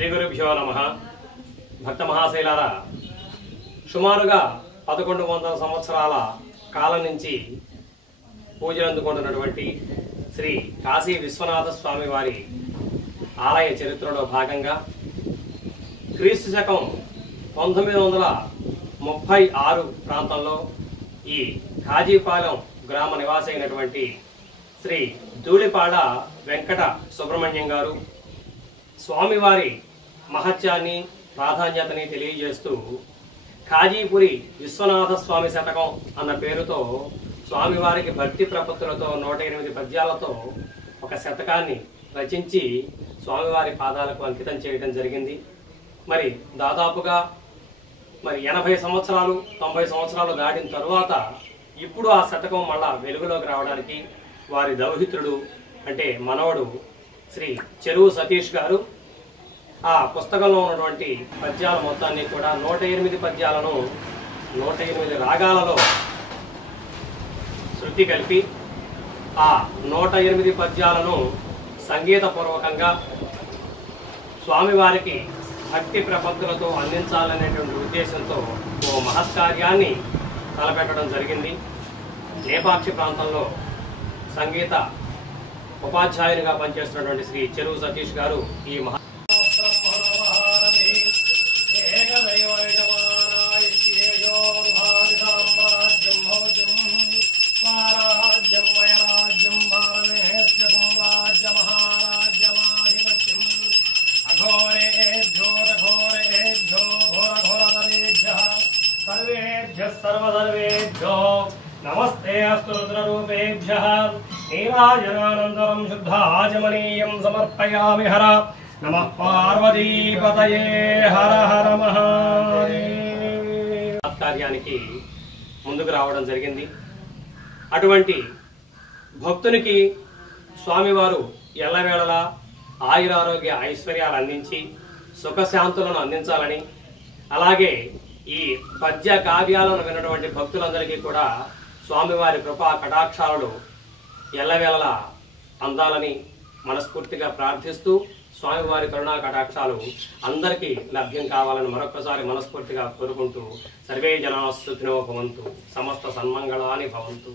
శ్రీ గురుభ్యో నమః. భక్త మహాశైలారా, సుమారుగా 1100 సంవత్సరాల కాలం నుంచి పూజలు అందుకుంటున్నటువంటి శ్రీ కాశీ విశ్వనాథ స్వామి వారి ఆలయ చరిత్రలో భాగంగా క్రీస్తు శకం 1936 ప్రాంతంలో ఈ కాజీపాలెం గ్రామ నివాసి అయినటువంటి శ్రీ ధూళిపాడ వెంకట సుబ్రహ్మణ్యం గారు స్వామివారి మహత్యాన్ని ప్రాధాన్యతని తెలియజేస్తూ కాజీపురి విశ్వనాథ స్వామి శతకం అన్న పేరుతో స్వామివారికి భక్తి ప్రపత్తులతో 108 పద్యాలతో ఒక శతకాన్ని రచించి స్వామివారి పాదాలకు అంకితం చేయడం జరిగింది. మరి దాదాపుగా 80 సంవత్సరాలు 90 సంవత్సరాలు దాటిన తరువాత ఇప్పుడు ఆ శతకం మళ్ళా వెలుగులోకి రావడానికి వారి దౌహిత్రుడు అంటే మనవడు శ్రీ చెరువు సతీష్ గారు ఆ పుస్తకంలో ఉన్నటువంటి పద్యాల మొత్తాన్ని కూడా 108 పద్యాలను 108 రాగాలలో శృతి కలిపి ఆ 108 పద్యాలను సంగీతపూర్వకంగా స్వామివారికి భక్తి ప్రపత్తులతో అందించాలనేటువంటి ఉద్దేశంతో ఓ మహత్కార్యాన్ని తలపెట్టడం జరిగింది. లేపాక్షి ప్రాంతంలో సంగీత ఉపాధ్యాయునిగా పనిచేస్తున్నటువంటి శ్రీ చెరువు సతీష్ గారు ఈ సర్వసర్వేభ్యో నమస్తే అస్తు రుద్రరూపేభ్యః నీరాజనానందరం శుద్ధ ఆచమనీయం సమర్పయామి. హర నమః పార్వతీపతయే హర హర మహాదేవ కార్యానికి ముందుకు రావడం జరిగింది. అటువంటి భక్తునికి స్వామివారు ఎల్లవేళలా ఆయురారోగ్య ఐశ్వర్యాలు అందించి సుఖశాంతులను అందించాలని, అలాగే ఈ పద్య కావ్యాలను విన్నటువంటి భక్తులందరికీ కూడా స్వామివారి కృపా కటాక్షాలను ఎల్లవేళలా అందాలని మనస్ఫూర్తిగా ప్రార్థిస్తూ స్వామివారి కరుణా కటాక్షాలు అందరికీ లభ్యం కావాలని మరొకసారి మనస్ఫూర్తిగా కోరుకుంటూ సర్వే జనా సుఖినో భవంతు, సమస్త సన్మంగళాని భవంతు.